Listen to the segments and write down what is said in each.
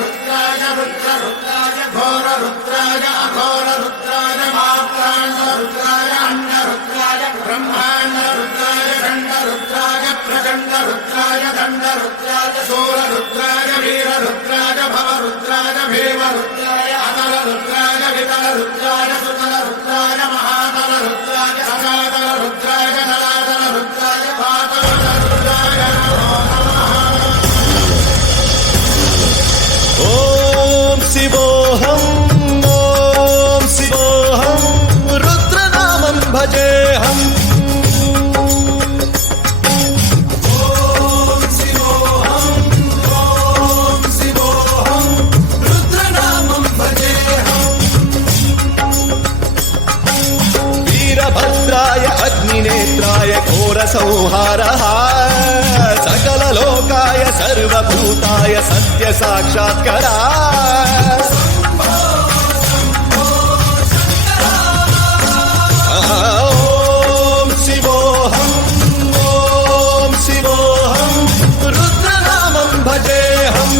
रुद्राय रुद्ररुद्राय घोररुद्राय अघोररुद्राय मात्राण्डरुद्राय अण्डरुद्राय ब्रह्माण्डरुद्राय खण्डरुद्राय प्रचण्डरुद्राय दण्डरुद्राय शूररुद्राय वीररुद्राय भवरुद्राय भीमरुद्राय अतलरुद्राय वितलरुद्राय सुतलरुद्राय महातलरुद्राय सकातलरुद्राय नलातलरुद्राय पातलरुद्राय ओम शिवोऽहं ओम शिवोऽहं रुद्रनामं भजेऽहम् ओम शिवोऽहं रुद्रनामं भजेऽहम् वीरभद्राय अग्निनेत्राय घोरसंहारः सकललोकाय सर्वभूताय सत्यसाक्षात्करा ओम शिवोऽहं रुद्रनामं भजेऽहम्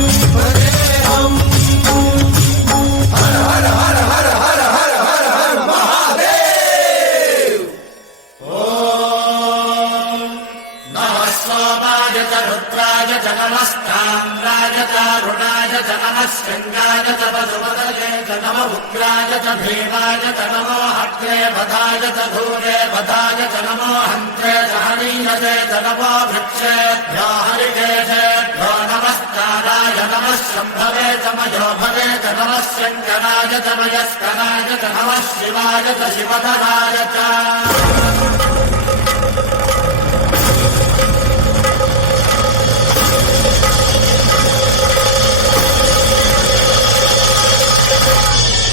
हर हर हर हर हर हर हर हर महादेव ओम नमः स्वामाय च रुद्राय च नमस्ताम्राय च रुणाय च नमः शृङ्गाय च वसुपतये च नमः उग्राय च भीमाय च नमो हत्रे वधाय च धूरे वधाय च नमो हन्त्रे च हनीयते च नमो वृक्षेभ्यो हरिकेशेभ्यो नमस्काराय नमः शम्भवे च मयोभवे च नमः शङ्कराय च मयस्कराय च नमः शिवाय च शिवधराय च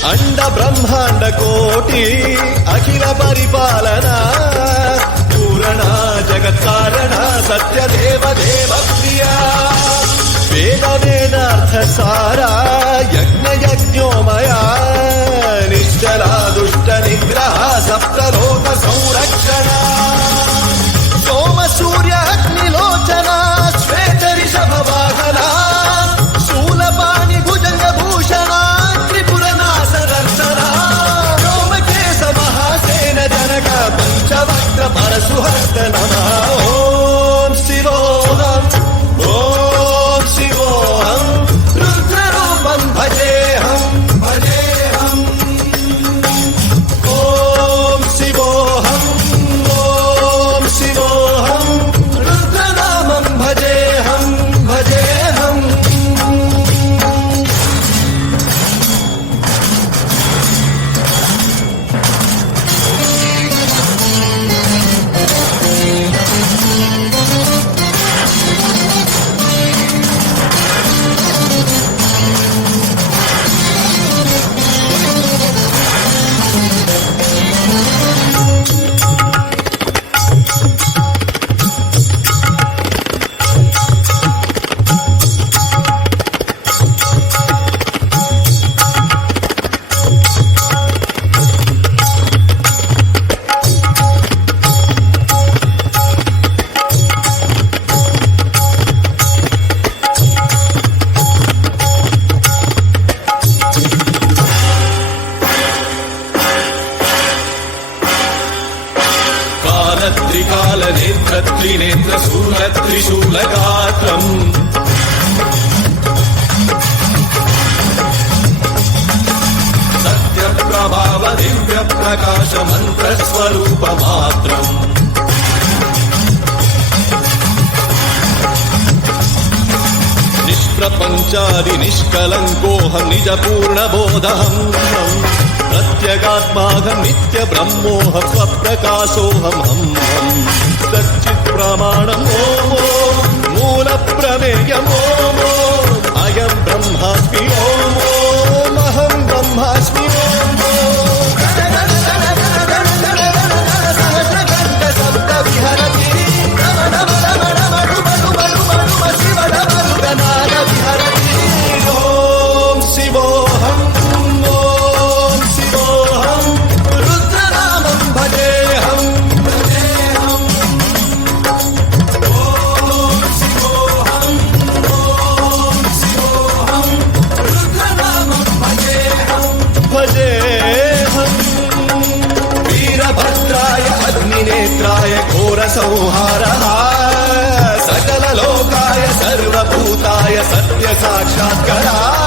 अंड ब्रह्मांड कोटि अखिल परिपालना पूरणा जगत्कारणा सत्यदेव देव प्रिया वेद वेदार्थ सारा यज्ञ यज्ञोमया निश्चला दुष्ट निग्रह सप्तलोक संरक्षणा सोम सूर्य अग्निलोचना श्वेत ऋषभ वाहना शूलपाणि भुजंग भूषणा पंचवक्त्र परशुहस्त नमः ओम शिवोऽहं रुद्ररूपं भजेऽहम् ओम शिवोऽहं रुद्रनामं भजेऽहम् त्रिकाल नेत्र त्रिनेत्र शूल त्रिशूलगात्रम् सत्यप्रभाव दिव्य प्रकाश मंत्र स्वरूप मात्रम् निष्प्रपञ्चादि निष्कलङ्कोऽहं निजपूर्णबोधहम् प्रत्यगात्माहं नित्य ब्रह्मोऽहं स्वप्रकाशोऽहम् सच्चित्प्रमाणम् ओम मूलप्रमेयम् ओम अयं ब्रह्मास्मि ओम अहं ब्रह्मास्मि ओम शिवोऽहं रुद्रनामं भजेऽहम् शिवोऽहं संहारः सकललोकाय सर्वभूताय सत्य साक्षात्कारः